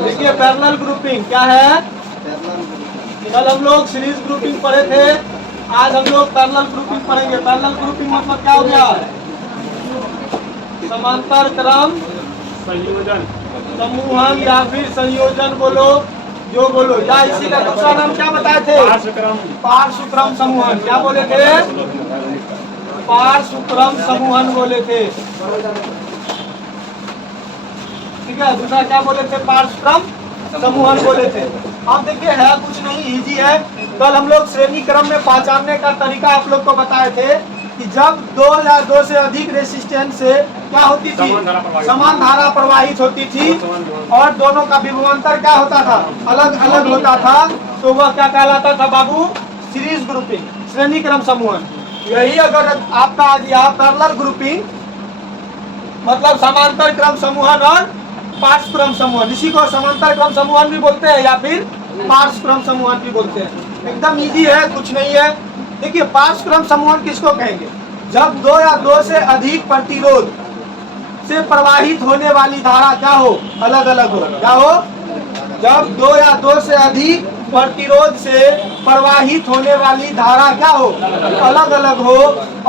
देखिए parallel grouping क्या है। कल हम लोग सीरीज ग्रुपिंग पढ़े थे, आज हम लोग पैरेलल ग्रुपिंग पढ़ेंगे। पैरेलल ग्रुपिंग मतलब क्या हो गया? समांतर क्रम संयोजन, समूहन या फिर संयोजन बोलो, जो बोलो। या इसी का दूसरा नाम क्या बताए थे? पार्श्वक्रम समूहन। क्या बोले थे? पार्श्वक्रम समूहन बोले थे। ठीक है, दूसरा क्या बोले थे? पार्श्वक्रम समूहन बोले थे। अब देखिए है कुछ नहीं, इजी है। कल हम लोग श्रेणी क्रम में पहचानने का तरीका आप लोग को बताए थे कि जब दो या दो से अधिक रेसिस्टेंस से क्या होती थी? समान धारा प्रवाहित होती थी और दोनों का विभवांतर क्या होता था? अलग अलग होता था। तो वह क्या कहलाता था बाबू? सीरीज ग्रुपिंग, श्रेणी क्रम समूहन। यही अगर आपका आ गया पैरेलल ग्रुपिंग मतलब समांतर क्रम समूहन और पार्श्वक्रम समूहन। इसी को समांतर क्रम समूहन भी बोलते हैं या फिर पार्श्वक्रम समूहन भी बोलते हैं। एकदम इजी है, कुछ नहीं है। देखिए पार्श्वक्रम समूहन किसको कहेंगे? जब दो या दो से अधिक प्रतिरोध से प्रवाहित होने वाली धारा क्या हो? अलग अलग हो। क्या हो? जब दो या दो से अधिक प्रतिरोध से प्रवाहित होने वाली धारा क्या हो? अलग अलग हो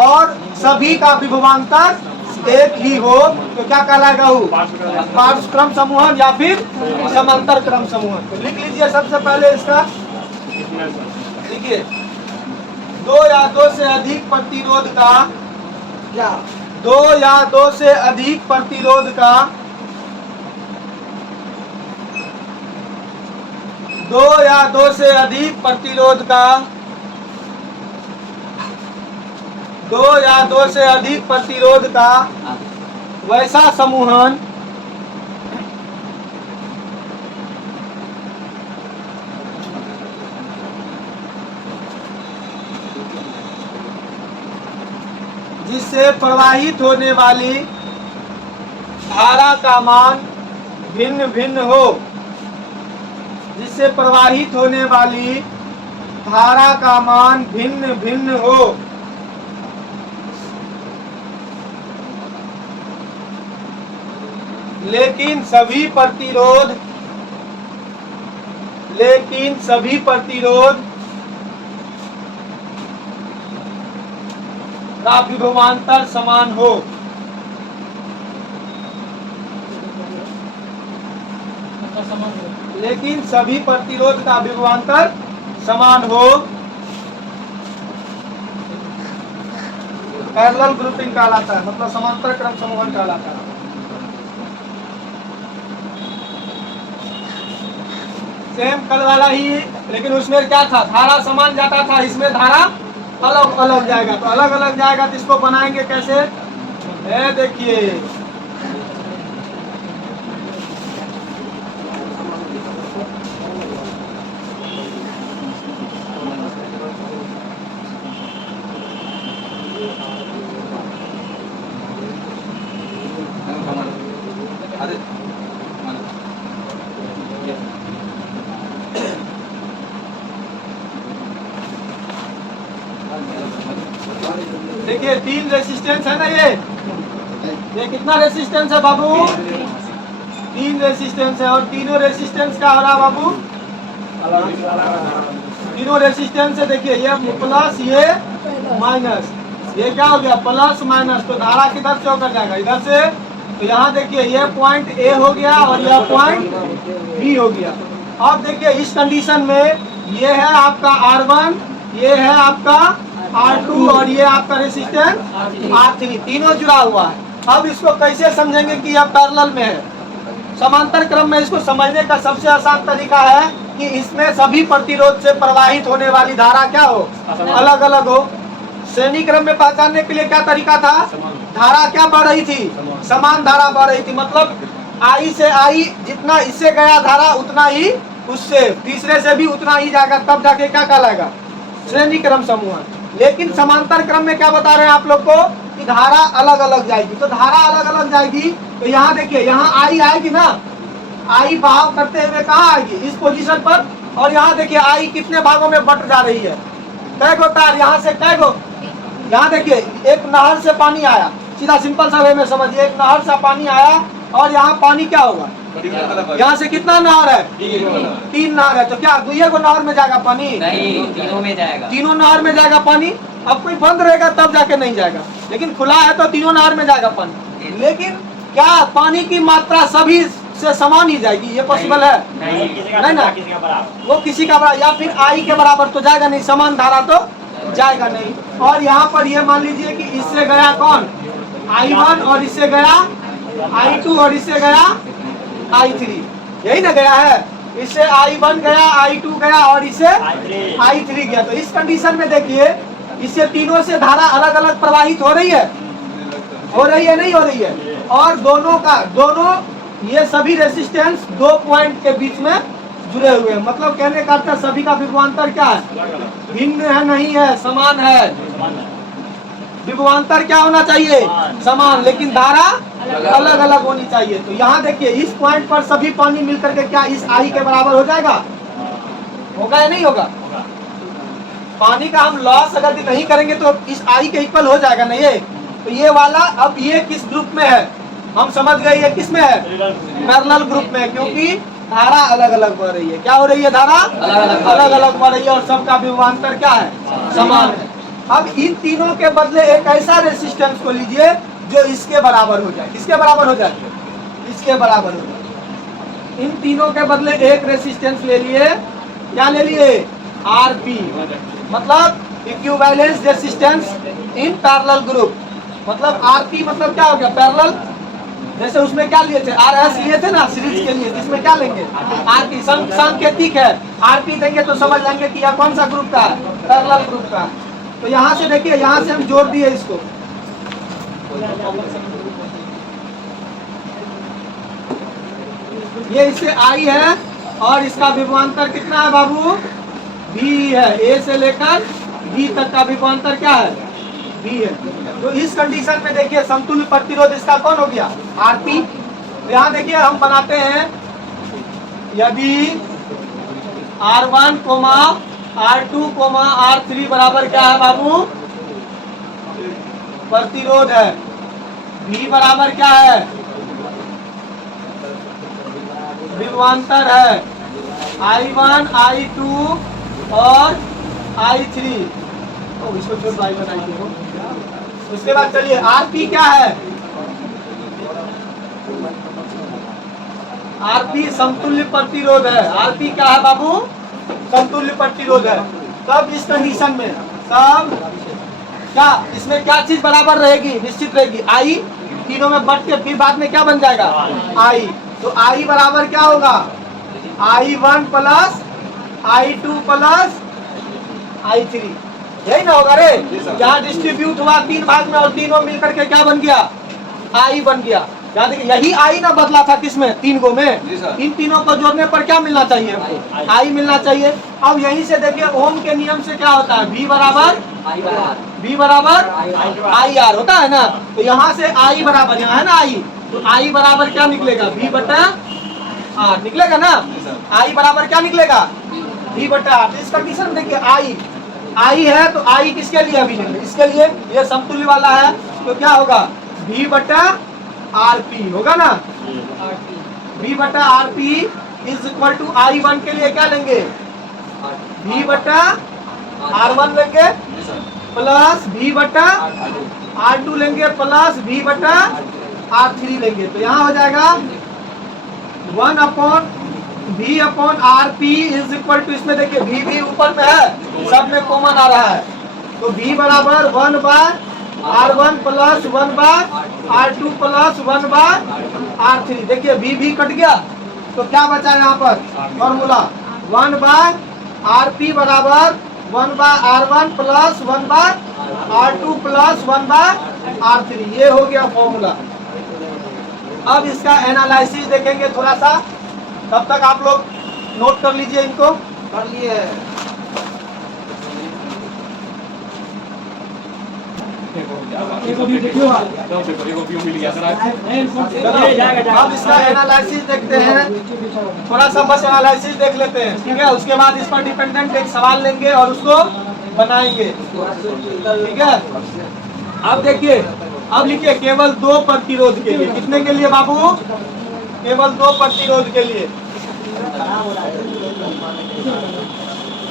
और सभी का विभवांतर एक ही हो, तो क्या कहलाएगा वो? पार्श्वक्रम समूहन या फिर समांतर क्रम समूहन। तो लिख लीजिए सबसे पहले इसका। देखिए दो या दो से अधिक प्रतिरोध का क्या? दो या दो से अधिक प्रतिरोध का दो या दो से अधिक प्रतिरोध का दो या दो से अधिक प्रतिरोध का वैसा समूहन जिससे प्रवाहित होने वाली धारा का मान भिन्न भिन्न हो। जिससे प्रवाहित होने वाली धारा का मान भिन्न भिन्न हो। लेकिन सभी प्रतिरोध का विभवांतर समान हो। लेकिन सभी प्रतिरोध का विभवांतर समान हो। पैरेलल ग्रुपिंग कहलाता है, मतलब समांतर क्रम समूहन कहलाता है। सेम कल वाला ही, लेकिन उसमें क्या था? धारा समान जाता था, इसमें धारा अलग अलग जाएगा। तो अलग अलग जाएगा तो इसको बनाएंगे कैसे? देखिए देखिए तीन रेसिस्टेंस है ना, ये कितना रेसिस्टेंस है बाबू? तीन रेसिस्टेंस है और तीनों रेसिस्टेंस क्या हो रहा बाबू? तीनों रेसिस्टेंस है। देखिए ये प्लस, ये माइनस, ये क्या हो गया? Plus minus. तो धारा किधर से होकर जाएगा? इधर से। तो यहाँ देखिए ये पॉइंट ए हो गया और यह पॉइंट बी हो गया। अब देखिए इस कंडीशन में ये है आपका R1, ये है आपका R2 और ये आपका रेसिस्टेंस R3, तीनों जुड़ा हुआ है। अब इसको कैसे समझेंगे कि यह पैरेलल में है? समांतर क्रम में इसको समझने का सबसे आसान तरीका है कि इसमें सभी प्रतिरोध से प्रवाहित होने वाली धारा क्या हो? अलग अलग हो। श्रेणी क्रम में पहचानने के लिए क्या तरीका था? धारा क्या बढ़ रही थी? समान धारा बढ़ रही थी। मतलब I से I जितना इससे गया धारा उतना ही उससे, तीसरे से भी उतना ही जाएगा, तब जाके क्या कहलाएगा? श्रेणी क्रम समूहन। लेकिन समांतर क्रम में क्या बता रहे हैं आप लोग को? कि धारा अलग अलग जाएगी। तो धारा अलग अलग जाएगी तो यहाँ देखिए यहाँ I आएगी ना, I भाव करते हुए कहाँ आएगी? इस पोजीशन पर। और यहाँ देखिए I कितने भागों में बट जा रही है? कै गो तार यहाँ से कै गो? यहाँ देखिए एक नहर से पानी आया, सीधा सिंपल सा वे में समझिए, एक नहर से पानी आया और यहाँ पानी क्या होगा, यहाँ से कितना नहर है, 3 नहर है, तो क्या दुइये को नहर में जाएगा पानी? नहीं, तीनों में जाएगा। तीनों नहर में जाएगा पानी। अब कोई बंद रहेगा तब जाके नहीं जाएगा, लेकिन खुला है तो तीनों नहर में जाएगा पानी। लेकिन क्या पानी की मात्रा सभी से समान ही जाएगी? ये पॉसिबल है? नहीं ना, वो किसी का बराबर या फिर आई के बराबर तो जाएगा नहीं, समान धारा तो जाएगा नहीं। और यहाँ पर ये मान लीजिए कि इससे गया कौन, I1 और इससे गया I2 और इससे गया I3, यही ना गया है। इससे I1 गया, I2 गया और इससे I3 गया। तो इस कंडीशन में देखिए इससे तीनों से धारा अलग अलग प्रवाहित हो रही है नहीं हो रही है? और दोनों ये सभी रेसिस्टेंस 2 पॉइंट के बीच में जुड़े हुए हैं। मतलब कहने का अर्थ सभी का विभवांतर क्या है, भिन्न है नहीं है, समान है। विभवांतर क्या होना चाहिए, समान, लेकिन धारा अलग अलग होनी चाहिए। तो यहाँ देखिए इस पॉइंट पर सभी पानी मिलकर के क्या इस आई के बराबर हो जाएगा, होगा या नहीं होगा? पानी का हम लॉस अगर नहीं करेंगे तो इस आई के इक्वल हो जाएगा ना ये। तो ये वाला अब ये किस ग्रुप में है, हम समझ गए ये किस में है, पैरेलल ग्रुप में, क्योंकि धारा अलग अलग बढ़ रही है। क्या हो रही है, धारा अलग अलग बढ़ रही है और सबका विभवांतर क्या है, समान है। अब इन तीनों के बदले एक ऐसा रेसिस्टेंस को लीजिए जो इसके बराबर हो जाए। किसके बराबर हो जाए, इसके बराबर हो जाए। इन तीनों के बदले एक रेसिस्टेंस ले लिए, क्या ले लिए, आरपी, मतलब equivalence resistance in parallel group. मतलब आरपी मतलब क्या हो गया, पैरेलल। जैसे उसमें क्या लिए थे, आरएस लिए थे ना सीरीज के लिए, जिसमें क्या लेंगे, आरपी। सांकेतिक है, आरपी देंगे तो समझ लेंगे कि यह कौन सा ग्रुप का है, पैरेलल ग्रुप का। तो यहाँ से देखिए, यहाँ से हम जोड़ दिए इसको, ये इससे आई है और इसका विभवांतर कितना है बाबू, V है। ए से लेकर B तक का विभवांतर क्या है, V है। तो इस कंडीशन में देखिए समतुल्य प्रतिरोध इसका कौन हो गया, आरपी। तो यहाँ देखिए हम बनाते हैं, यदि R1, R2, R3 बराबर क्या है बाबू, प्रतिरोध है। V बराबर क्या है, विभवांतर है। I1, I2 और I3, तो इसको जो ड्राइव बनाइए। उसके बाद चलिए आरपी क्या है, आरपी समतुल्य प्रतिरोध है। आरपी क्या है बाबू, समतुल्य प्रतिरोध है। तब इस कंडीशन में तब क्या इसमें क्या चीज बराबर रहेगी, निश्चित रहेगी, आई। तीनों में बढ़ के फिर बाद में क्या बन जाएगा, आई। तो आई बराबर क्या होगा, I1 plus I2 plus I3, यही ना होगा रे। जहाँ डिस्ट्रीब्यूट हुआ 3 भाग में और तीनों मिलकर के क्या बन गया, आई बन गया। याद देखिए यही आई ना बदला था किसमें, 3 गो में। इन तीनों को जोड़ने पर क्या मिलना चाहिए हमको, आई मिलना चाहिए। अब यहीं से देखिए ओम के नियम से क्या होता है, V बराबर आई आर होता है ना। तो यहाँ से आई बराबर, यहाँ है ना आई, तो आई बराबर क्या निकलेगा, V बटा आर निकलेगा ना। आई बराबर क्या निकलेगा, V बटा आर। इस कंडीशन में देखिए आई है तो आई किसके लिए, अभी इसके लिए, ये समतुल्य वाला है। तो क्या होगा, V बटा आरपी होगा ना। V बटा RP is equal to I1 के लिए क्या लेंगे, V बटा R1 लेंगे प्लस V बटा R2 लेंगे प्लस V बटा R3 लेंगे। तो यहाँ हो जाएगा 1/V/RP इज इक्वल टू, इसमें देखिए V भी ऊपर में है, सब में कॉमन आ रहा है। तो V बराबर 1/R1 plus 1/R2 plus 1/R3। देखिए V भी कट गया तो क्या बचा यहाँ पर फॉर्मूला, 1/RP बराबर 1/R1 plus 1/R2 plus 1/R3, ये हो गया फॉर्मूला। अब इसका एनालिसिस देखेंगे थोड़ा सा, तब तक आप लोग नोट कर लीजिए, इनको कर लिए। अब इसका एनालिसिस देखते हैं, थोड़ा सा बस एनालिसिस देख लेते हैं, ठीक है। उसके बाद इस पर डिपेंडेंट एक सवाल लेंगे और उसको बनाएंगे, ठीक है। अब देखिए अब लिखिए केवल दो प्रतिरोध के लिए, कितने के लिए बाबू? केवल दो प्रतिरोध के लिए,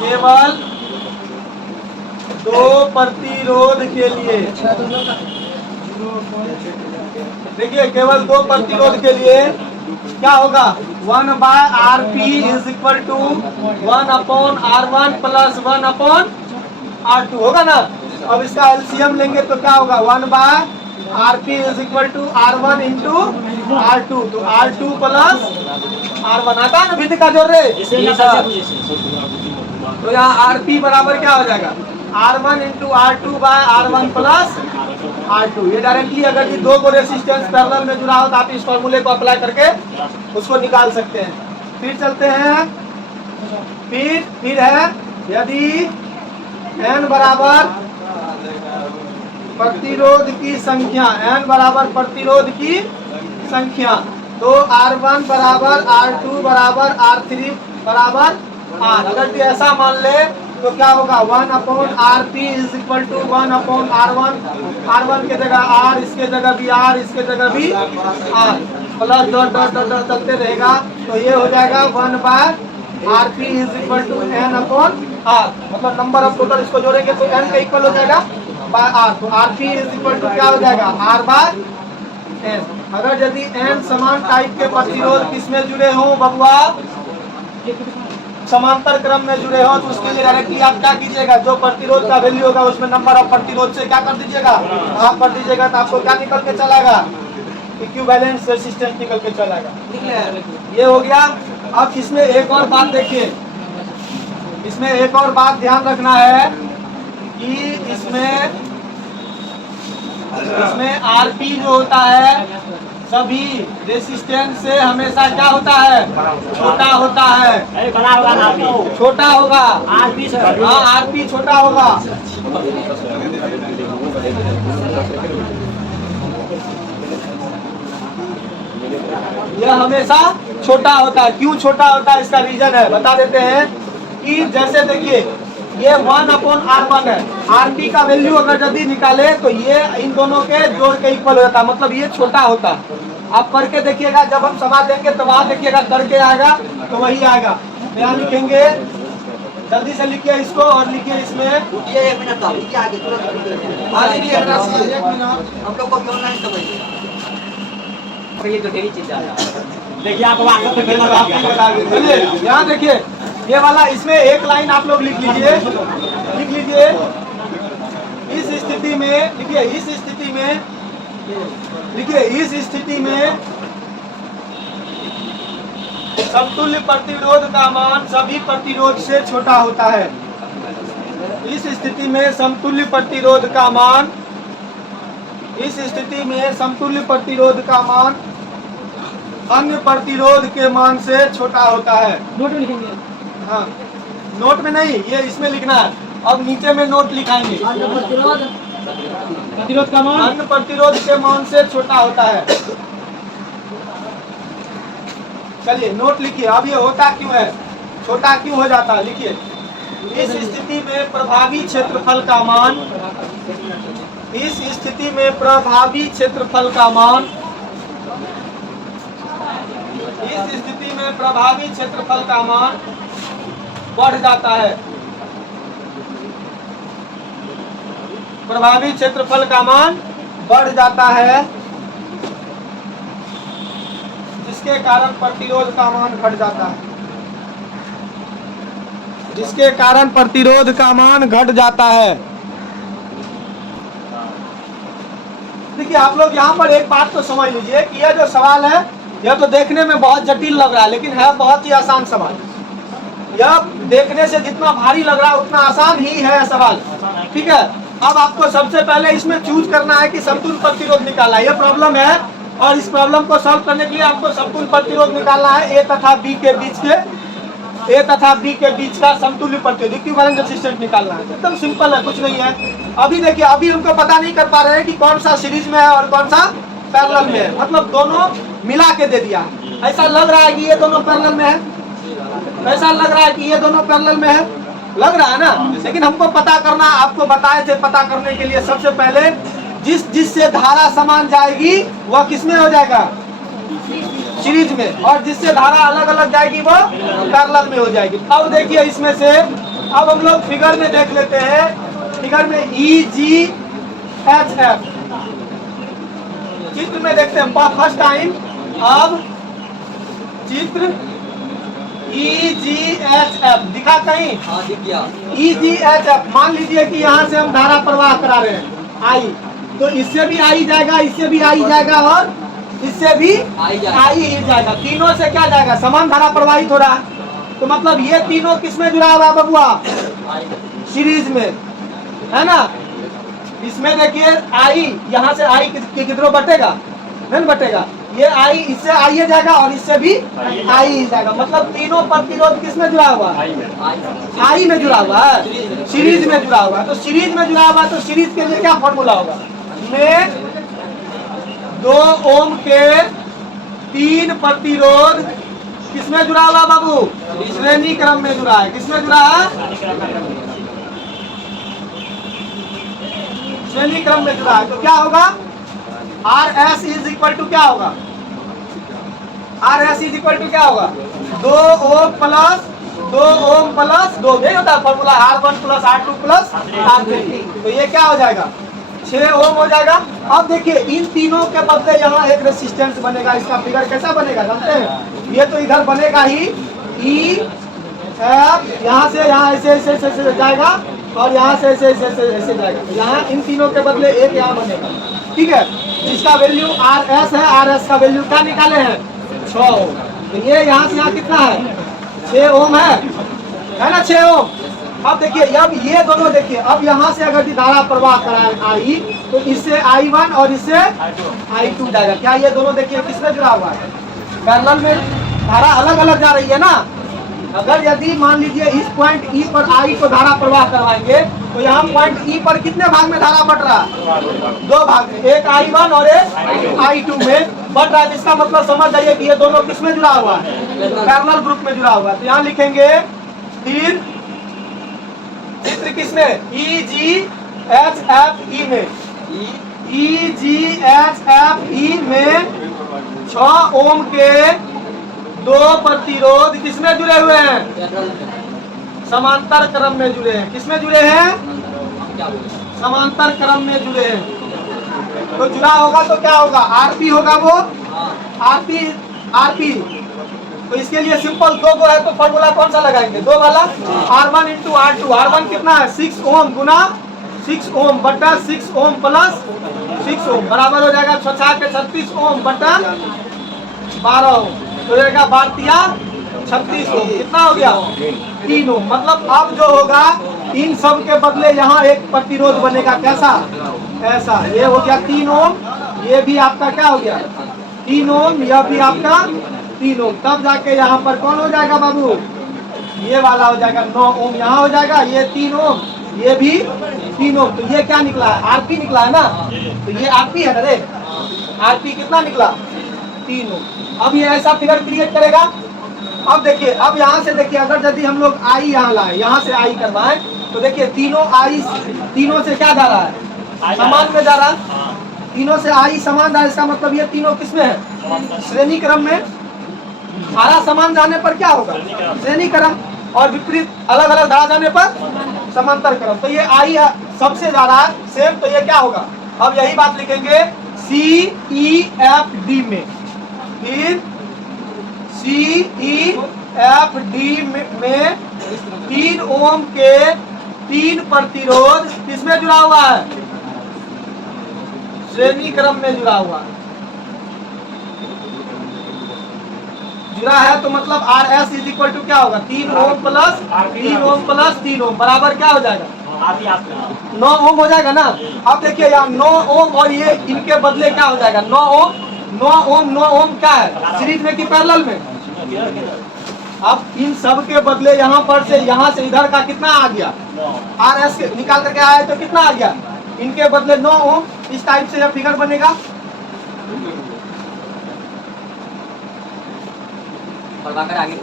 केवल दो प्रतिरोध के लिए। देखिए केवल दो प्रतिरोध के लिए क्या होगा? 1/Rp is equal to 1/R1 plus 1/R2 होगा ना। अब इसका एलसीएम लेंगे तो क्या होगा? 1/Rp is equal to R1 into R2, तो R2 प्लस R1 आता है ना, विधि का जोड़ रहे। तो यहाँ Rp बराबर क्या हो जाएगा? R1 into R2 bye R1 plus R2। ये डायरेक्टली अगर ये दो को रेसिस्टेंस पैरेलल में जुड़ा हो तो आप इस फॉर्मूले को अप्लाई करके उसको निकाल सकते हैं। फिर चलते हैं, फिर है यदि n बराबर प्रतिरोध की संख्या, n बराबर प्रतिरोध की संख्या, तो R1 बराबर R2 बराबर R3 बराबर R। अगर ये ऐसा मान ले तो क्या होगा? 1/Rp is equal to 1/R1, R1 के जगह R, इसके जगह भी R, इसके जगह भी R, plus dot dot dot dot चलते रहेगा। तो ये हो जाएगा 1/Rp is equal to n/R, मतलब नंबर ऑफ टोटल इसको जोड़ेंगे तो n का इक्वल हो जाएगा बाय R। तो Rp इज इक्वल टू क्या हो जाएगा? R by n। अगर यदि n समान टाइप के प्रतिरोध किसमें जुड़े हों बबुआ? समांतर क्रम में जुड़े हो, तो उसके लिए डायरेक्टली आप क्या कीजिएगा? जो प्रतिरोध का वैल्यू होगा उसमें नंबर ऑफ प्रतिरोध से क्या कर दीजिएगा? भाग कर दीजिएगा, तो आपको क्या निकल के चलाएगा? इक्विवेलेंस रेजिस्टेंस निकल के चलाएगा। ये हो गया। अब इसमें एक और बात देखिए, इसमें एक और बात ध्यान रखना है कि इसमें Rp जो होता है सभी रेसिस्टेंस से हमेशा क्या होता है? छोटा होता है, छोटा होगा। हाँ Rp छोटा होगा। यह हमेशा छोटा होता है। क्यों छोटा होता है? इसका रीजन है, बता देते हैं कि जैसे देखिए ये 1/R1 है, Rp का वैल्यू अगर यदि निकाले तो ये इन दोनों के जोड़ के इक्वल हो जाता है, मतलब ये छोटा होता है। आप करके देखिएगा, जब हम सवाल देंगे तो वहां देखिएगा करके आएगा तो वही आएगा। यहाँ लिखेंगे, जल्दी से लिखिए इसको और लिखिए इसमें। ये 1 मिनट का लिखिए आगे तुरंत हम लोग को ऑनलाइन समझिए। ये तो ढेरी चीज है, देखिए आप व्हाट्सएप पे बता दीजिए। यहाँ देखिए ये वाला, इसमें एक लाइन आप लोग लिख लीजिए, लिख लीजिए। इस स्थिति में लिखिए, इस स्थिति में लिखिए, इस स्थिति में समतुल्य प्रतिरोध का मान सभी प्रतिरोध से छोटा होता है। इस स्थिति में समतुल्य प्रतिरोध का मान, इस स्थिति में समतुल्य प्रतिरोध का मान अन्य प्रतिरोध के मान से छोटा होता है। नोट में लिखेंगे। हाँ नोट में नहीं, ये इसमें लिखना है। अब नीचे में नोट लिखाएंगे। प्रतिरोध का मान अन्य प्रतिरोध के मान से छोटा होता है। चलिए नोट लिखिए। अब ये होता क्यों है, छोटा क्यों हो जाता है? लिखिए, इस स्थिति में प्रभावी क्षेत्रफल का मान, इस स्थिति में प्रभावी क्षेत्रफल का मान, इस स्थिति में प्रभावी क्षेत्रफल का मान बढ़ जाता है। प्रभावी क्षेत्रफल का मान बढ़ जाता है, जिसके कारण प्रतिरोध का मान घट जाता है, जिसके कारण प्रतिरोध का मान घट जाता है। देखिए आप लोग यहाँ पर एक बात तो समझ लीजिए कि यह जो सवाल है यह तो देखने में बहुत जटिल लग रहा है, लेकिन है बहुत ही आसान सवाल। यह देखने से जितना भारी लग रहा है उतना आसान ही है सवाल, ठीक है। अब आपको सबसे पहले इसमें चूज करना है कि समतुल्य प्रतिरोध निकालना है। यह प्रॉब्लम है और इस प्रॉब्लम को सॉल्व करने के लिए आपको समतुल्य प्रतिरोध निकालना है। ए तथा बी के बीच के, ए तथा बी के बीच का समतुल्य प्रतिरोध, इक्विवेलेंट रेजिस्टेंस निकालना है। एकदम सिंपल है, कुछ नहीं है। अभी देखिए, अभी हमको पता नहीं कर पा रहे हैं कि कौन सा सीरीज में है और कौन सा पैरेलल में है, मतलब दोनों मिला के दे दिया। ऐसा लग रहा है कि ये दोनों पैरेलल में है, ऐसा लग रहा है कि ये दोनों पैरेलल में है, लग रहा है ना। लेकिन हमको पता करना, आपको बताए थे पता करने के लिए सबसे पहले जिससे धारा समान जाएगी वह किसमें हो जाएगा, सीरीज में, और जिससे धारा अलग अलग जाएगी वो पैरेलल में हो जाएगी। अब देखिए इसमें से अब हम लोग फिगर में देख लेते हैं। फिगर में EGHF चित्र में देखते हैं फर्स्ट टाइम। अब चित्र EGHF दिखा कहीं? हाँ दिख गया। EGHF मान लीजिए कि यहाँ से हम धारा प्रवाह करा रहे हैं आई, तो इससे भी आई जाएगा, इससे भी आई जाएगा और इससे भी आई ही जाएगा। तीनों से क्या जाएगा, समान धारा प्रवाहित हो रहा है। तो मतलब ये तीनों किसमें जुड़ा हुआ है बबुआ, सीरीज में, है ना। इसमें देखिए आई, यहाँ से आई किधरों बटेगा, नहीं बटेगा, ये आई इससे आई जाएगा और इससे भी आई ही जाएगा। मतलब तीनों प्रतिरोध किसमें जुड़ा हुआ है, आई में जुड़ा हुआ है, सीरीज में जुड़ा हुआ है। तो सीरीज में जुड़ा हुआ है तो सीरीज के लिए क्या फॉर्मूला होगा, में 2 ओम के 3 प्रतिरोध किसमें जुड़ा हुआ बाबू, श्रेणी क्रम में जुड़ा है। किसमें जुड़ा है, श्रेणी क्रम में जुड़ा है। तो क्या होगा, RS इज इक्वल टू क्या होगा, RS इज इक्वल टू क्या होगा, 2 ओम प्लस 2 ओम प्लस 2, नहीं होता formula R1 plus R2 plus R3। तो ये क्या हो जाएगा, 6 ओम हो जाएगा। अब देखिए इन तीनों के बदले यहाँ एक रेसिस्टेंस बनेगा। इसका फिगर कैसा बनेगा जानते हैं, ये तो इधर बनेगा ही EF, यहाँ से यहाँ ऐसे ऐसे ऐसे जाएगा और यहाँ से ऐसे ऐसे ऐसे जाएगा। यहाँ इन तीनों के बदले एक यहाँ बनेगा, ठीक है। जिसका वैल्यू RS है, RS का वैल्यू क्या निकाले हैं, 6 ओम। तो ये यहाँ से यहाँ कितना है, 6 ओम है ना, 6 ओम। अब देखिए अब ये दोनों देखिए, अब यहाँ से अगर धारा प्रवाह कराए आई तो इससे I1 और इससे I2 जाएगा। क्या ये दोनों देखिए किसमें जुड़ा हुआ है, पैरेलल में। धारा अलग अलग जा रही है ना। अगर यदि मान लीजिए इस पॉइंट E पर आई को धारा प्रवाह करवाएंगे तो यहाँ पॉइंट E पर कितने भाग में धारा बट रहा है, 2 भाग में, एक I1 और एक I2 में बट रहा है। इसका मतलब समझ जाइए कि ये दोनों किसमें जुड़ा हुआ है, पैरेलल ग्रुप में जुड़ा हुआ है। तो यहाँ लिखेंगे फिर चित्र किसमें, EGHFE में, EGHFE में 6 ओम के 2 प्रतिरोध किसमें जुड़े हुए हैं, समांतर क्रम में जुड़े हैं। किसमें जुड़े हैं, समांतर क्रम में जुड़े हैं। तो जुड़ा होगा तो क्या होगा, RP होगा वो, RP। तो इसके लिए सिंपल 2 को है तो फॉर्मूला कौन सा लगाएंगे, 2 वाला, R1 इंटू R2। R1 कितना है, 6 ओम गुना 6 ओम बटा 6 ओम प्लस 6 ओम बराबर हो जाएगा 6 के 36 ओम बटा 12 ओम। तो जाएगा 12 36 ओम। कितना हो गया, 3 ओम। मतलब अब जो होगा इन सब के बदले यहाँ एक प्रतिरोध बनेगा, कैसा, ऐसा। ये हो गया 3 ओम, ये भी आपका क्या हो गया 3 ओम, यह भी आपका 3 ओम। तब जाके यहाँ पर कौन हो जाएगा बाबू, ये वाला हो जाएगा 9 ओम, यहाँ हो जाएगा ये 3 ओम, ये भी 3 ओम। तो ये क्या निकला है, RP निकला है ना। तो ये RP है ना रे, RP कितना निकला, 3 ओम। अब ये ऐसा फिगर क्रिएट करेगा। अब देखिए, अब यहाँ से देखिए, अगर यदि हम लोग I यहाँ लाए, यहाँ से I करवाएं तो देखिए तीनों I, तीनों से क्या जा रहा है, समान में जा रहा है। तीनों से I समान जा रहा है, इसका मतलब ये तीनों किसमें है, श्रेणी क्रम में। धारा समान जाने पर क्या होगा, श्रेणी क्रम, और विपरीत अलग अलग धारा जाने पर समांतर क्रम। तो ये I सबसे जा रहा है सेम, तो ये क्या होगा। अब यही बात लिखेंगे CEFD में, फिर CEFD में 3 ओम के 3 प्रतिरोध किसमें जुड़ा हुआ है, श्रेणी क्रम में जुड़ा हुआ है। जुड़ा है तो मतलब RS इज इक्वल टू क्या होगा, 3 ओम प्लस 3 ओम प्लस 3 ओम बराबर क्या हो जाएगा, 9 ओम हो जाएगा ना। अब देखिए यहाँ 9 ओम और ये इनके बदले क्या हो जाएगा, 9 ओम 9 ओम 9 ओम क्या है, सीरीज में कि पैरेलल में। अब इन सब के बदले यहाँ पर से यहाँ से इधर का कितना आ गया, RS के निकाल करके आया तो कितना आ गया, इनके बदले 9 ओम। इस टाइप से यह फिगर बनेगा। आगे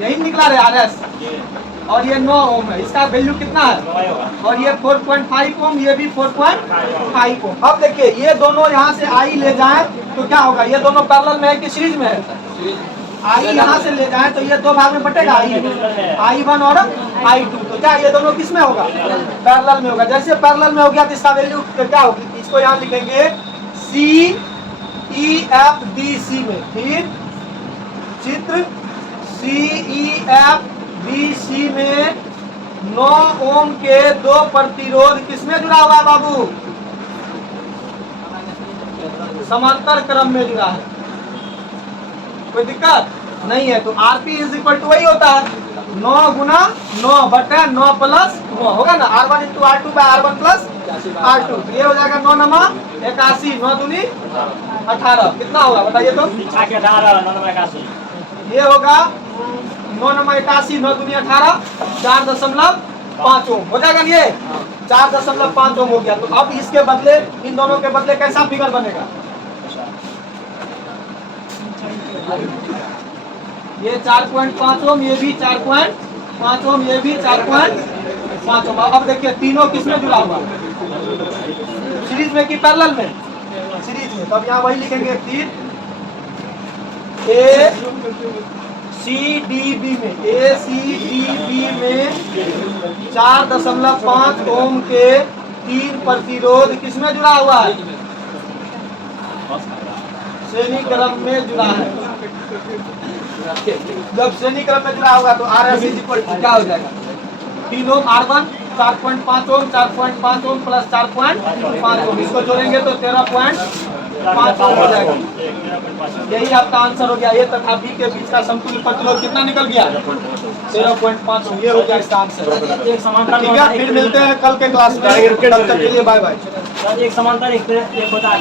यही निकला रे RS, और ये 9 ओम है, इसका वैल्यू कितना है, और ये 4.5 ओम, ये भी 4.5 ओम। अब देखिए ये दोनों यहाँ से आई ले जाएं तो क्या होगा, ये दोनों पैरेलल में है कि सीरीज में है, आई यहाँ से ले जाएं तो ये दो भाग में बटेगा, I1 और I2, तो क्या ये दोनों किस में होगा, पैरेलल में होगा। जैसे पैरेलल में हो गया तो इसका वैल्यू क्या होगी, इसको यहाँ लिखेंगे CEFDC में, फिर चित्र CEFDC में 9 ओम के दो प्रतिरोध किसमें जुड़ा हुआ है बाबू, समांतर क्रम में जुड़ा है, कोई दिक्कत नहीं है। तो RP इज इक्वल टू वही होता है 9 गुना 9 बटे 9 प्लस 9 होगा ना, R1 into R2 bye R1 plus R2, ये हो जाएगा 9 नमा 81, 9 दूनी 18, कितना होगा बताइए तो, ये होगा 9 नमा 81, 9 दूनी 18, 4.5 ओम हो जाएगा, ये 4.5 ओम हो गया। तो अब इसके बदले, इन दोनों के बदले कैसा फिगर बनेगा, ये 4.5 ओम, ये भी 4.5 ओम, ये भी 4.5 ओम। अब देखिए तीनों किसमें जुड़ा हुआ है, सीरीज में कि पैरेलल में, सीरीज में। तब यहाँ वही लिखेंगे फिर ACDB में, ACDB में 4.5 ओम के 3 प्रतिरोध किसमें जुड़ा हुआ है, श्रेणी क्रम में जुड़ा है। जब श्रेणी क्रम में जुड़ा होगा तो RS क्या हो जाएगा, 3 ओम R1, 4.5 ओम, 4.5 ओम प्लस 4.5 ओम, इसको जोड़ेंगे तो 13.5 ओम हो जाएगा। यही आपका आंसर हो गया। ये तथा बी के बीच का समतुल्य प्रतिरोध कितना निकल गया, 13.5 ओम, ये हो गया इसका आंसर। ठीक है, फिर मिलते हैं कल के क्लास में, तब तक के लिए बाय बाय। एक समांतर एक होता है